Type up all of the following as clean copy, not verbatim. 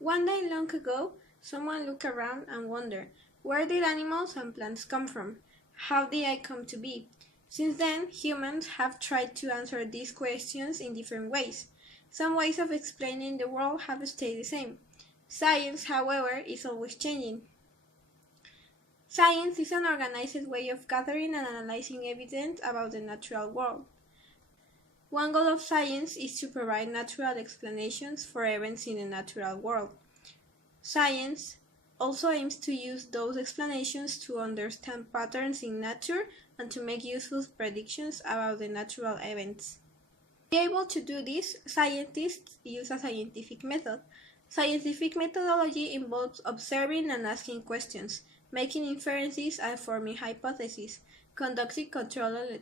One day long ago, someone looked around and wondered, where did animals and plants come from? How did I come to be? Since then, humans have tried to answer these questions in different ways. Some ways of explaining the world have stayed the same. Science, however, is always changing. Science is an organized way of gathering and analyzing evidence about the natural world. One goal of science is to provide natural explanations for events in the natural world. Science also aims to use those explanations to understand patterns in nature and to make useful predictions about the natural events. To be able to do this, scientists use a scientific method. Scientific methodology involves observing and asking questions, making inferences and forming hypotheses, conducting controlled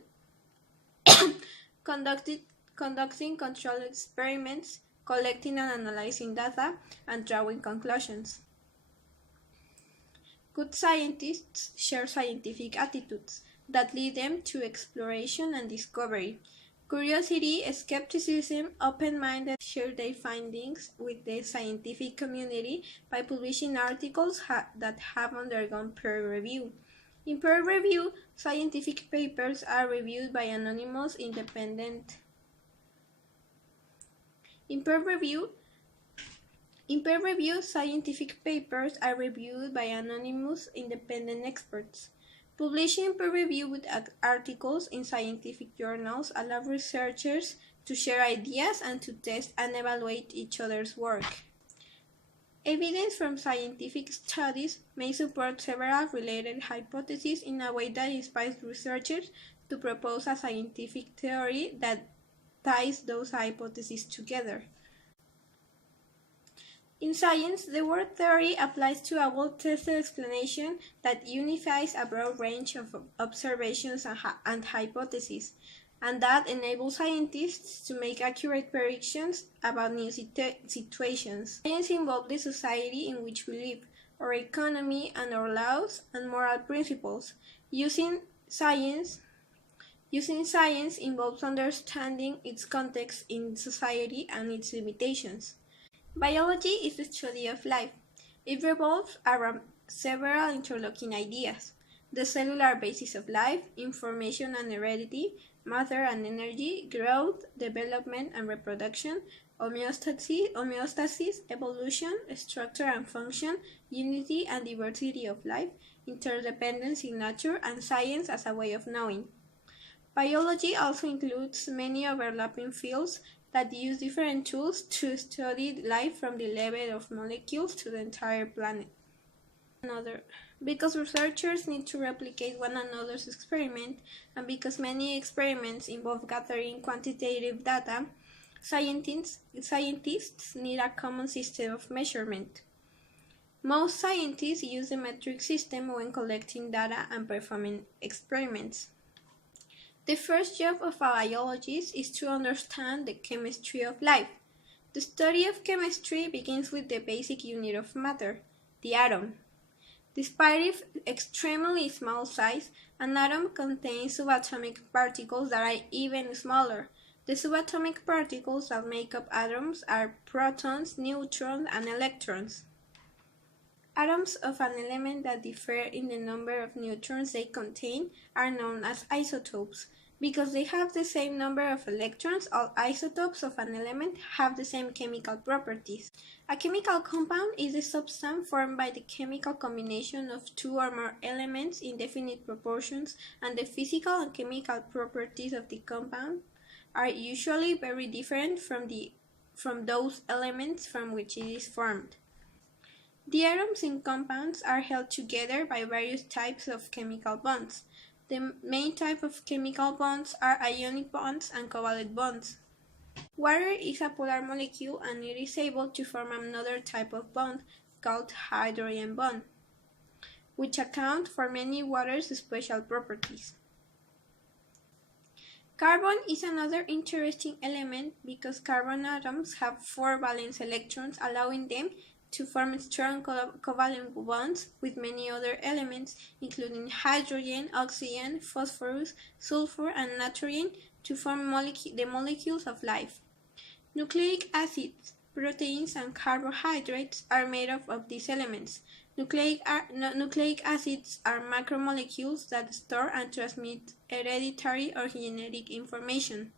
experiments, collecting and analyzing data, and drawing conclusions. Good scientists share scientific attitudes that lead them to exploration and discovery. Curiosity, skepticism, open-minded share their findings with the scientific community by publishing articles that have undergone peer review. In peer review, scientific papers are reviewed by anonymous independent scientific papers are reviewed by anonymous independent experts. Publishing peer-reviewed articles in scientific journals allow researchers to share ideas and to test and evaluate each other's work. Evidence from scientific studies may support several related hypotheses in a way that inspires researchers to propose a scientific theory that ties those hypotheses together. In science, the word theory applies to a well-tested explanation that unifies a broad range of observations and hypotheses, and that enables scientists to make accurate predictions about new situations. Science involves the society in which we live, our economy, and our laws and moral principles. Using science involves understanding its context in society and its limitations. Biology is the study of life. It revolves around several interlocking ideas: the cellular basis of life, information and heredity, matter and energy, growth, development and reproduction, homeostasis, evolution, structure and function, unity and diversity of life, interdependence in nature, and science as a way of knowing. Biology also includes many overlapping fields that use different tools to study life from the level of molecules to the entire planet. Because researchers need to replicate one another's experiment, and because many experiments involve gathering quantitative data, scientists need a common system of measurement. Most scientists use the metric system when collecting data and performing experiments. The first job of a biologist is to understand the chemistry of life. The study of chemistry begins with the basic unit of matter, the atom. Despite its extremely small size, an atom contains subatomic particles that are even smaller. The subatomic particles that make up atoms are protons, neutrons, and electrons. Atoms of an element that differ in the number of neutrons they contain are known as isotopes. Because they have the same number of electrons, all isotopes of an element have the same chemical properties. A chemical compound is a substance formed by the chemical combination of two or more elements in definite proportions, and the physical and chemical properties of the compound are usually very different from those elements from which it is formed. The atoms in compounds are held together by various types of chemical bonds. The main type of chemical bonds are ionic bonds and covalent bonds. Water is a polar molecule and it is able to form another type of bond called hydrogen bond, which account for many water's special properties. Carbon is another interesting element because carbon atoms have 4 valence electrons, allowing them to form strong covalent bonds with many other elements, including hydrogen, oxygen, phosphorus, sulfur, and nitrogen, to form the molecules of life. Nucleic acids Proteins and carbohydrates are made up of these elements. Nucleic acids are macromolecules that store and transmit hereditary or genetic information.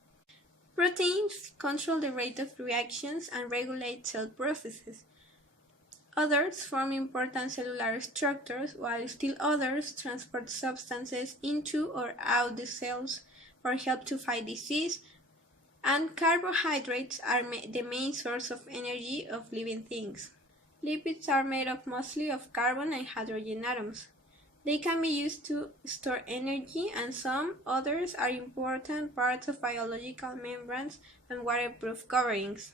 Proteins control the rate of reactions and regulate cell processes. Others form important cellular structures, while still others transport substances into or out the cells or help to fight disease. And carbohydrates are the main source of energy of living things. Lipids are made up mostly of carbon and hydrogen atoms. They can be used to store energy, and some others are important parts of biological membranes and waterproof coverings.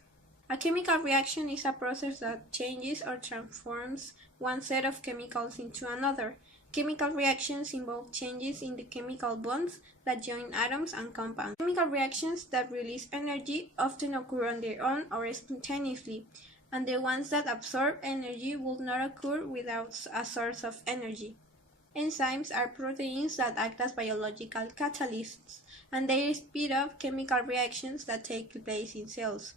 A chemical reaction is a process that changes or transforms one set of chemicals into another. Chemical reactions involve changes in the chemical bonds that join atoms and compounds. Chemical reactions that release energy often occur on their own or spontaneously, and the ones that absorb energy would not occur without a source of energy. Enzymes are proteins that act as biological catalysts, and they speed up chemical reactions that take place in cells.